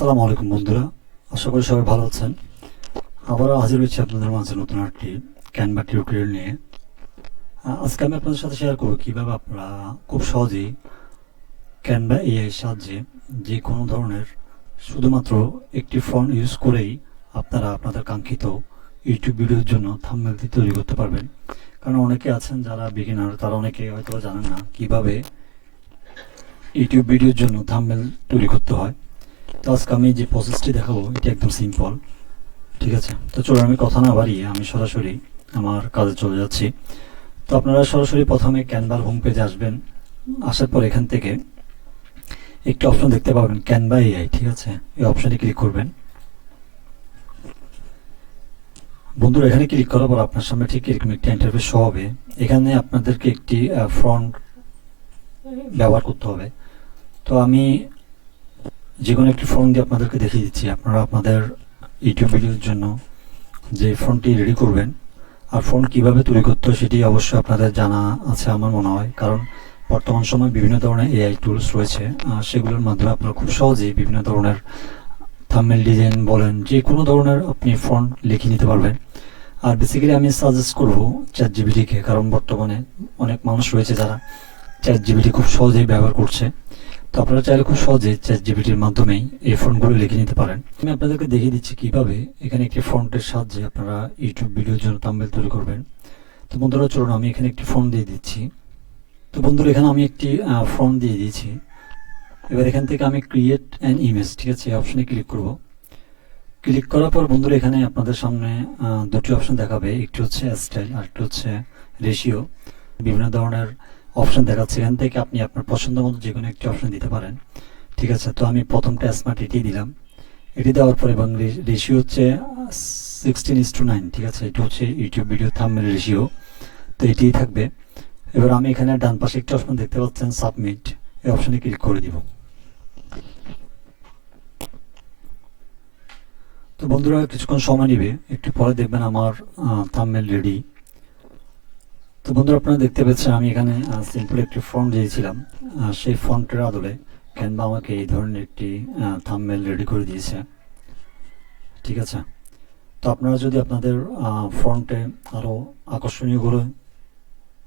আসসালামু আলাইকুম বন্ধুরা, আশা করি সবাই ভালো আছেন। আবারও হাজির হয়েছি আপনাদের মাঝে নতুন একটি ক্যানভা টিউটোরিয়াল নিয়ে। আজকে আমি আপনাদের সাথে শেয়ার করব কীভাবে আপনারা খুব সহজেই ক্যানভা এআই সাহায্যে যে কোনো ধরনের শুধুমাত্র একটি ফন্ট ইউজ করেই আপনারা আপনাদের কাঙ্ক্ষিত ইউটিউব ভিডিওর জন্য থাম্বনেলটি তৈরি করতে পারবেন। কারণ অনেকে আছেন যারা বিগিনার, তারা অনেকে হয়তো জানেন না কীভাবে ইউটিউব ভিডিওর জন্য থাম্বনেল তৈরি করতে হয়। তো আজকে আমি যে প্রসেসটি দেখাবো এটা একদম সিম্পল, ঠিক আছে? তো চলুন আমি কথা না বাড়িয়ে আমি সরাসরি আমার কাজে চলে যাচ্ছি। তো আপনারা সরাসরি প্রথমে ক্যানভার হোম পেজে আসবেন। আসার পর এখান থেকে একটি অপশন দেখতে পাবেন ক্যানভা এআই, ঠিক আছে? এই অপশনে ক্লিক করবেন। বন্ধুরা, এখানে ক্লিক করার পর আপনার সামনে ঠিক এরকম একটি ইন্টারফেস শো হবে। এখানে আপনাদেরকে একটি ফন্ট ব্যবহার করতে হবে। তো আমি যে কোনো একটি ফন্ট দিয়ে আপনাদেরকে দেখিয়ে দিচ্ছি। আপনারা আপনাদের ইউটিউব ভিডিওর জন্য যে ফন্টটি রেডি করবেন আর ফন্ট কীভাবে তৈরি করতে হয় সেটি অবশ্যই আপনাদের জানা আছে আমার মনে হয়, কারণ বর্তমান সময়ে বিভিন্ন ধরনের এআই টুলস রয়েছে, সেগুলোর মাধ্যমে আপনারা খুব সহজেই বিভিন্ন ধরনের থাম্বনেল ডিজাইন বলেন, যে কোনো ধরনের আপনি ফন্ট লিখে নিতে পারবেন। আর বেসিক্যালি আমি সাজেস্ট করব চ্যাট জিপিটিকে, কারণ বর্তমানে অনেক মানুষ রয়েছে যারা চ্যাট জিপিটি খুব সহজেই ব্যবহার করছে। তো আপনারা চাইলে খুব সহজে চ্যাট জিপিটির মাধ্যমেই এই ফন্টগুলো লিখে নিতে পারেন। আমি আপনাদেরকে দেখিয়ে দিচ্ছি কিভাবে এখানে একটি ফন্টের সাহায্যে আপনারা ইউটিউব ভিডিওর জন্য থাম্বনেল তৈরি করবেন। তো বন্ধুরা চলুন আমি এখানে একটি ফন্ট দিয়ে দিচ্ছি। তো বন্ধুরা এখানে আমি একটি ফন্ট দিয়ে দিয়েছি। এবার এখান থেকে আমি ক্রিয়েট অ্যান ইমেজ, ঠিক আছে, এই অপশনে ক্লিক করব। ক্লিক করার পর বন্ধুরা এখানে আপনাদের সামনে দুটি অপশন দেখাবে, একটি হচ্ছে স্টাইল আর একটি হচ্ছে রেশিও। বিভিন্ন ধরনের অপশন দেখাচ্ছে, এখান থেকে আপনি আপনার পছন্দ মতো যে কোনো একটি অপশন দিতে পারেন, ঠিক আছে? তো আমি প্রথমটা স্মার্ট এটি দিলাম। এটি দেওয়ার পর এবং রেশিও হচ্ছে 16:9, ঠিক আছে? এটা হচ্ছে ইউটিউব ভিডিও থাম্বনেল রেশিও, তো এটিই থাকবে। এবার আমি এখানে ডান পাশে একটি অপশন দেখতে পাচ্ছেন সাবমিট, এই অপশনে ক্লিক করে দিব। তো বন্ধুরা কিছুক্ষণ সময় নেবে, একটু পরে দেখবেন আমার থাম্বনেল রেডি। তো বন্ধুরা আপনারা দেখতে পাচ্ছেন আমি এখানে সিম্পল একটি ফন্ট দিয়েছিলাম, সেই ফন্টের আদলে ক্যানভা আমাকে এই ধরনের একটি থাম্বনেল রেডি করে দিয়েছে, ঠিক আছে? তো আপনারা যদি আপনাদের ফন্টে আরও আকর্ষণীয় করে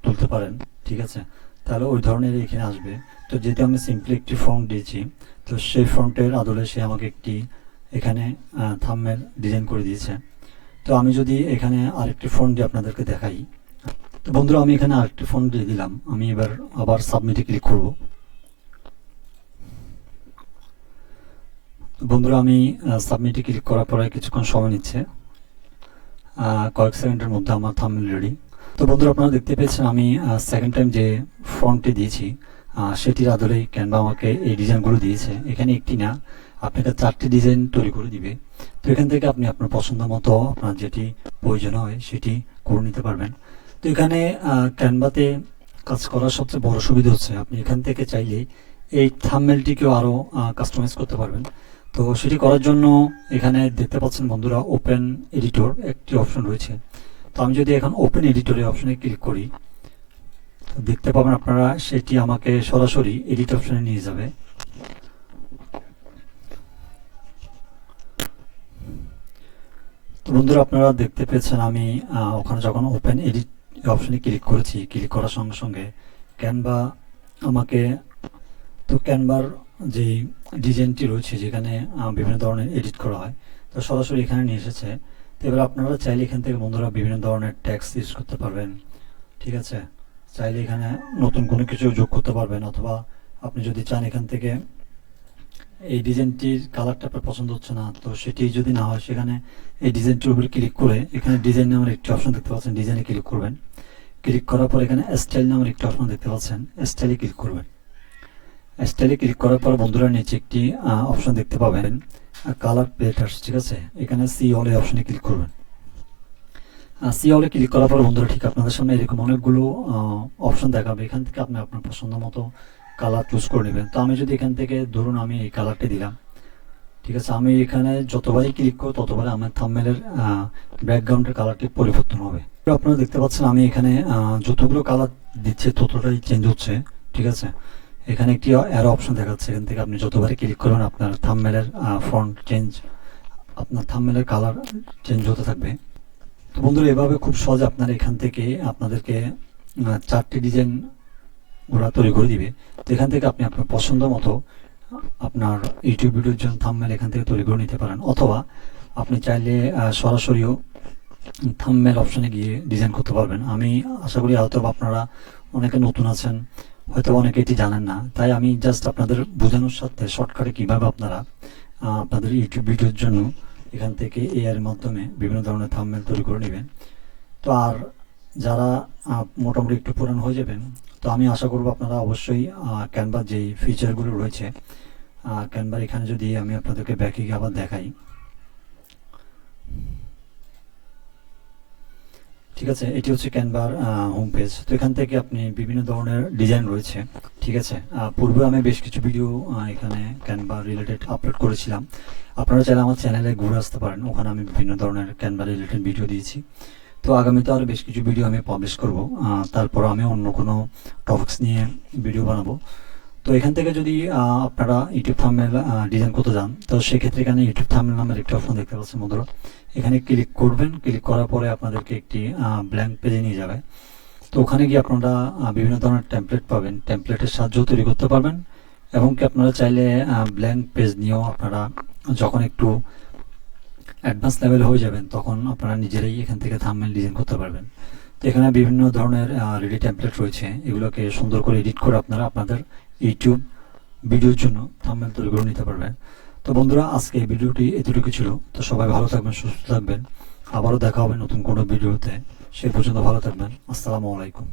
তুলতে পারেন, ঠিক আছে, তাহলে ওই ধরনের এখানে আসবে। তো যেহেতু আমি সিম্পলি একটি ফন্ট দিয়েছি, তো সেই ফন্টের আদলে সে আমাকে একটি এখানে থাম্বনেল ডিজাইন করে দিয়েছে। তো আমি যদি এখানে আরেকটি ফন্ট দিয়ে আপনাদেরকে দেখাই, তো বন্ধুরা আমি এখানে আরেকটি ফন্ট দিয়ে দিলাম। আমি এবার আবার সাবমিটে ক্লিক করব। বন্ধুরা আমি সাবমিটে ক্লিক করার পরে কিছুক্ষণ সময় নিচ্ছে, কয়েক সেকেন্ডের মধ্যে আমার থাম্বনেল রেডি। তো বন্ধুরা আপনারা দেখতে পেয়েছেন আমি সেকেন্ড টাইম যে ফন্টটি দিয়েছি সেটির আদলেই ক্যানভা আমাকে এই ডিজাইনগুলো দিয়েছে। এখানে একটি না, আপনাকে 4টি ডিজাইন তৈরি করে দিবে। তো এখান থেকে আপনি আপনার পছন্দ মতো আপনার যেটি প্রয়োজন হয় সেটি করে নিতে পারবেন। তো এখানে ক্যানভাতে কাজ করার সবচেয়ে বড় সুবিধা হচ্ছে আপনি এখান থেকে চাইলে এই থাম্বনেলটিকেও আরও কাস্টমাইজ করতে পারবেন। তো সেটি করার জন্য এখানে দেখতে পাচ্ছেন বন্ধুরা ওপেন এডিটর একটি অপশন রয়েছে। তো আমি যদি এখন ওপেন এডিটর এই অপশনে ক্লিক করি, তো দেখতে পাবেন আপনারা সেটি আমাকে সরাসরি এডিট অপশনে নিয়ে যাবে। তো বন্ধুরা আপনারা দেখতে পেয়েছেন আমি ওখানে যখন ওপেন এডিট অপশনে ক্লিক করেছি, ক্লিক করার সঙ্গে সঙ্গে ক্যানভা আমাকে, তো ক্যানভার যে ডিজাইনটি রয়েছে যেখানে বিভিন্ন ধরনের এডিট করা হয়, তো সরাসরি এখানে নিয়ে এসেছে। তো এবার আপনারা চাইলে এখান থেকে বন্ধুরা বিভিন্ন ধরনের ট্যাক্স ইউজ করতে পারবেন, ঠিক আছে? চাইলে এখানে নতুন কোনো কিছু যোগ করতে পারবেন, অথবা আপনি যদি চান এখান থেকে এই ডিজাইনটির কালারটা আপনার পছন্দ হচ্ছে না, তো সেটি যদি না হয় সেখানে এই ডিজাইনটির উপরে ক্লিক করে এখানে ডিজাইন নামের একটি অপশন দেখতে পাচ্ছেন, ডিজাইনে ক্লিক করবেন। ক্লিক করার পর এখানে স্টাইল নামের একটি অপশন দেখতে পাচ্ছেন, স্টাইলে ক্লিক করবেন। স্টাইলে ক্লিক করার পর বন্ধুরা নিচে একটি অপশন দেখতে পাবেন কালার প্লেটার্স, ঠিক আছে? এখানে সি অল এই অপশনে ক্লিক করবেন। সি অলে ক্লিক করার পর বন্ধুরা ঠিক আপনাদের সামনে এরকম অনেকগুলো অপশন দেখাবে, এখান থেকে আপনি আপনার পছন্দ মতো কালার চুজ করে নেবেন। তো আমি যদি এখান থেকে ধরুন আমি এই কালারটি দিলাম, ঠিক আছে? আমি এখানে যতবারই ক্লিক করব ততবারই আমার থাম্বনেলের ব্যাকগ্রাউন্ডের কালারটি পরিবর্তন হবে। আপনারা দেখতে পাচ্ছেন আমি এখানে যতগুলো কালার দিচ্ছে ততটাই চেঞ্জ হচ্ছে, ঠিক আছে? এখানে একটি অ্যারো অপশন দেখাচ্ছে, এখান থেকে আপনি যতবারই ক্লিক করবেন আপনার থাম্বনেলের ফন্ট চেঞ্জ, আপনার থাম্বনেলের কালার চেঞ্জ হতে থাকবে। তো বন্ধুরা এভাবে খুব সহজে আপনারা এখান থেকে আপনাদেরকে 4টি ডিজাইন ওরা তৈরি করে দিবে। তো এখান থেকে আপনি আপনার পছন্দ মতো আপনার ইউটিউব ভিডিওর জন্য থাম্বনেল এখান থেকে তৈরি করে নিতে পারেন, অথবা আপনি চাইলে সরাসরিও থাম্বনেল অপশনে গিয়ে ডিজাইন করতে পারবেন। আমি আশা করি হয়তো আপনারা অনেকে নতুন আছেন, হয়তো অনেকে এটি জানেন না, তাই আমি জাস্ট আপনাদের বোঝানোর সাথে শর্টকাটে কীভাবে আপনারা আপনাদের ইউটিউব ভিডিওর জন্য এখান থেকে এআই এর মাধ্যমে বিভিন্ন ধরনের থাম্বনেল তৈরি করে নেবেন। তো আর যারা মোটামুটি একটু পুরান হয়ে যাবেন, তো আমি আশা করব আপনারা অবশ্যই ক্যানভার যেই ফিচারগুলো রয়েছে, ক্যানভার এখানে যদি আমি আপনাদেরকে ব্যাকে গিয়ে আবার দেখাই, ঠিক আছে, এটি হচ্ছে ক্যানভার হোম পেজ। তো এখান থেকে আপনি বিভিন্ন ধরনের ডিজাইন রয়েছে, ঠিক আছে। পূর্বে আমি বেশ কিছু ভিডিও এখানে ক্যানভা রিলেটেড আপলোড করেছিলাম, আপনারা চাইলে আমার চ্যানেলে ঘুরে আসতে পারেন, ওখানে আমি বিভিন্ন ধরনের ক্যানভা রিলেটেড ভিডিও দিয়েছি। তো আগামীতে আরও বেশ কিছু ভিডিও আমি পাবলিশ করব, তারপর আমি অন্য কোনো টপিকস নিয়ে ভিডিও বানাবো। তো এখান থেকে যদি আপনারা ইউটিউব থাম্বনেল ডিজাইন করতে যান, তো সেক্ষেত্রে এখানে ইউটিউব থাম্বনেল নামের একটা অপশন দেখতে পাচ্ছেন বন্ধুরা, এখানে ক্লিক করবেন। ক্লিক করার পরে আপনাদেরকে একটি ব্ল্যাঙ্ক পেজে নিয়ে যাবে। তো ওখানে গিয়ে আপনারা বিভিন্ন ধরনের টেমপ্লেট পাবেন, টেমপ্লেটের সাহায্যেও তৈরি করতে পারবেন, এবং কি আপনারা চাইলে ব্ল্যাঙ্ক পেজ নিয়েও আপনারা যখন একটু অ্যাডভান্স লেভেল হয়ে যাবেন তখন আপনারা নিজেরাই এখান থেকে থাম্বনেল ডিজাইন করতে পারবেন। তো এখানে বিভিন্ন ধরনের রেডি টেমপ্লেট রয়েছে, এগুলোকে সুন্দর করে এডিট করে আপনারা আপনাদের ইউটিউব ভিডিওর জন্য থাম্বনেল তৈরি করে নিতে পারবেন। তো বন্ধুরা আজকে এই ভিডিওটি এতটুকু ছিল। তো সবাই ভালো থাকবেন, সুস্থ থাকবেন, আবারও দেখা হবে নতুন কোনো ভিডিওতে। সে পর্যন্ত ভালো থাকবেন। আসসালামু আলাইকুম।